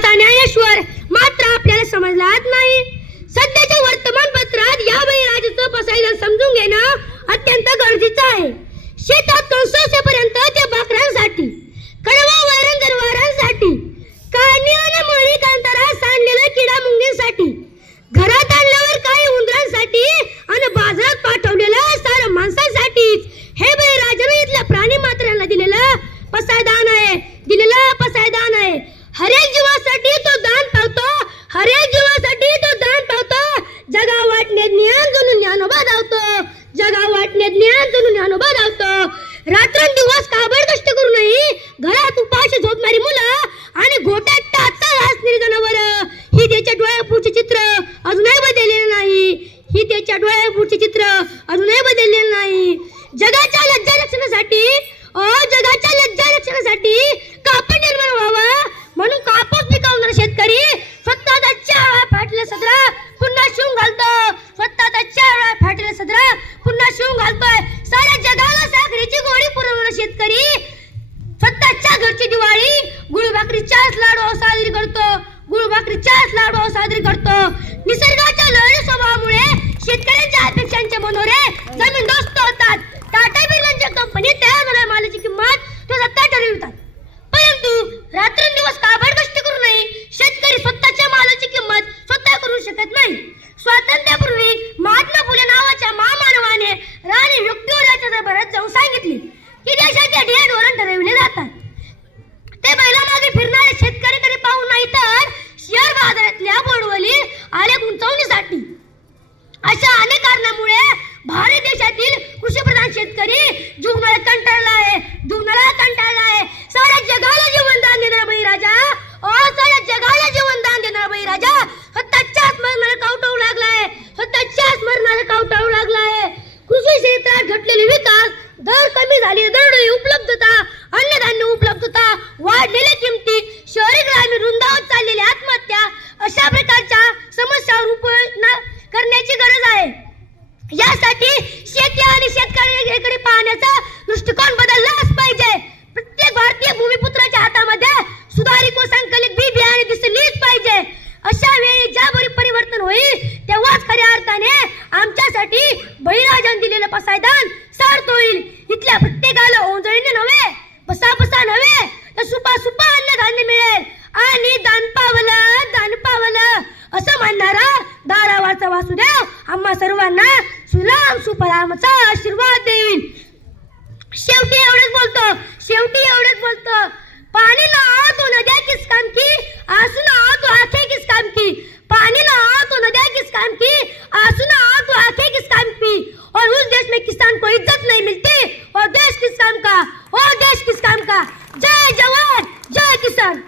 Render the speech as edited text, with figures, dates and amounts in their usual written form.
ज्ञानेश्वर मात्र आपल्याला समजलाच नाही. सध्याच्या वर्तमानपत्रात या बळीराजाचं पसायदान समजून घेणं अत्यंत गरजेचं आहे. शेतात कंसोसेपर्यंत ते बकऱ्यांसाठी, कडवा वैरण जनावरांसाठी, काढणी आणि मळणी कांतारा सांडलेलं किडा मुंगींसाठी, घरात आणल्यावर काही उंदरांसाठी आणि बाजारात पाठवलेलं सारं माणसांसाठीच हे बळीराजाने इथल्या प्राणी मात्रांना दिलेलं पसायदान आहे. हरेक जीवासाठी तो दान पावतो, हरेक जीवासाठी तो दान पावतो. जगा वाटणे ज्ञान जणू ज्ञानोबा धावतो, जगा वाटणे ज्ञान जणू ज्ञानोबा धावतो. रात्रंदिवस काबड कष्ट करूनही घरात उपाशी झोपणारी मुलं आणि गोट्यात टाचा घासणारी जनावरं ही त्याच्या डोळ्यापुढचे चित्र अजूनही बदललेलं नाही. ही त्याच्या डोळ्यापुढचे चित्र अजूनही बदललेलं नाही. जगाच्या लज्जा रक्षणासाठी जगाच्या लज्जा रक्षणासाठी कापड निर्माण व्हावा म्हणून कापूस पिकवणारा शेतकरी स्वतःचा चेहरा फाटलेला सदरा पुन्हा शिवून घालतो, स्वतःचा चेहरा फाटलेला सदरा पुन्हा शिवून घालतोय. साऱ्या जगाला साखरेची गोडी पुरवणारा शेतकरी स्वतःच्या घरची दिवाळी गुळभाकरीच्याच लाडू साजरी करतो, गुळभाकरीच्याच लाडू साजरी करतो. निसर्गाच्या लहरी स्वभावामुळे शेतकऱ्यांच्या अपेक्षांचे मनोरे जमीनदोस्त होतात. टाटा बिर्लांच्या कंपनीत तयार होणाऱ्या मालाची किंमत तो स्वतः ठरवितात. परंतु रात्रंदिवस काबड कष्ट करूनही शेतकरी स्वतःच्या मालाची किंमत स्वतः करू शकत नाही. स्वातंत्र्यापूर्वी महात्मा फुले नावाच्या महामानवाने राणी व्हिक्टोरियाच्या दरबारात जाऊन सांगितले की देशाचे ढेर ठरविले जातात. ते बैलामागे फिरणारे शेतकऱ्याकडे पाहून नाही तर शेअर बाजारातल्या बोर्डवरील आले गुंतवणुकीसाठी. अशा अनेक कारणामुळे भारत देशातील कृषीप्रधान शेतकरी जीवनाला कंटाळला आहे, जीवनाला कंटाळला आहे. साऱ्या जगाला जीवनदान देणारा बळीराजा, साऱ्या जगाला जीवनदान देणारा बळीराजा स्वतःच्याच मरणाला कावटाळू लागला आहे, स्वतःच्याच मरणाला कावटाळू लागला आहे. कृषी क्षेत्रात घटलेले विकास, दर कमी झाली, दरडोई उपलब्धता, अन्नधान्य उपलब्धता, वाढलेल्या किमती, शहरी ग्रामीण रुंदावत चाललेल्या आत्महत्या अशा प्रकारच्या समस्यांवर उपाय करण्याची गरज आहे. यासाठी शेती आणि शेतकऱ्याकडे पाहण्याचा दृष्टिकोन बदललाच पाहिजे. प्रत्येक भारतीय भूमिपुत्राच्या हातामध्ये सुधारित व संकलित बी बियाणे दिसलीच पाहिजे. अशा वेळी ज्यावेळी परिवर्तन होईल तेव्हाच खऱ्या अर्थाने आमच्यासाठी बळीराजाने दिलेलं पसायदान सार्थ होईल. इथल्या प्रत्येकाला ओंजळीने नव्हे, बसा नव्हे तर सुपा अन्नधान्य मिळेल आणि दान पावलं असं म्हणणारा दारावरचा वासुदेव आम्हा सर्वांना सुलाम सुफलामचा आशीर्वाद देईल. शेवटी एवढंच बोलतो. पानी ना आ तो नद्या किस काम की, आंसू ना आ तो आंखें किस काम की. पानी ना आ तो नद्या किस काम की, आंसू ना आ तो आंखें किस काम की. और उस देश में किसान को इज्जत नहीं मिलती और देश किस काम का, और देश किस काम का. जय जवान जय किसान.